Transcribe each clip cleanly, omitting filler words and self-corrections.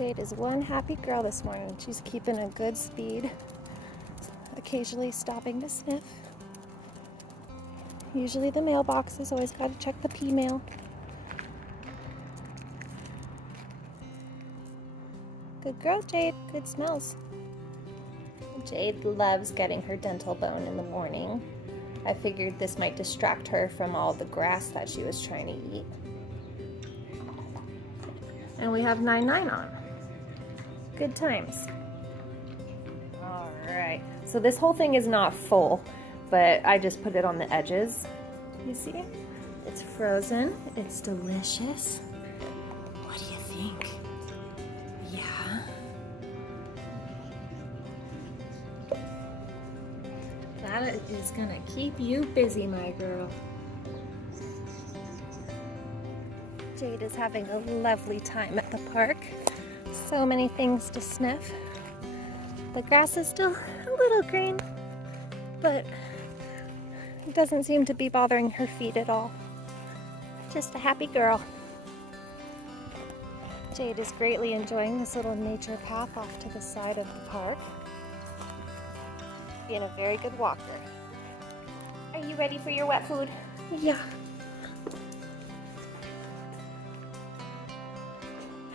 Jade is one happy girl this morning. She's keeping a good speed, occasionally stopping to sniff. Usually the mailboxes, always got to check the P mail. Good girl, Jade. Good smells. Jade loves getting her dental bone in the morning. I figured this might distract her from all the grass that she was trying to eat. And we have 9-9 on. Good times. All right. So this whole thing is not full, but I just put it on the edges. You see? It's frozen. It's delicious. What do you think? Yeah. That is gonna keep you busy, my girl. Jade is having a lovely time at the park. So many things to sniff. The grass is still a little green, but it doesn't seem to be bothering her feet at all. Just a happy girl. Jade is greatly enjoying this little nature path off to the side of the park. Being a very good walker. Are you ready for your wet food? Yeah.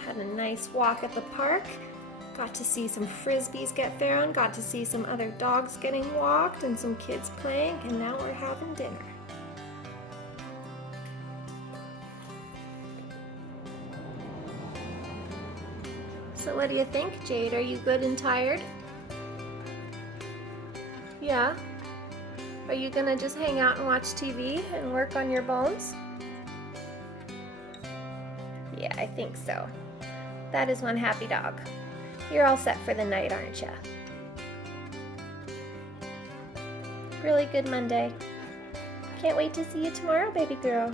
Had a nice walk at the park. Got to see some frisbees get thrown, got to see some other dogs getting walked and some kids playing, and now we're having dinner. So what do you think, Jade? Are you good and tired? Yeah? Are you gonna just hang out and watch TV and work on your bones? Yeah, I think so. That is one happy dog. You're all set for the night, aren't you? Really good Monday. Can't wait to see you tomorrow, baby girl.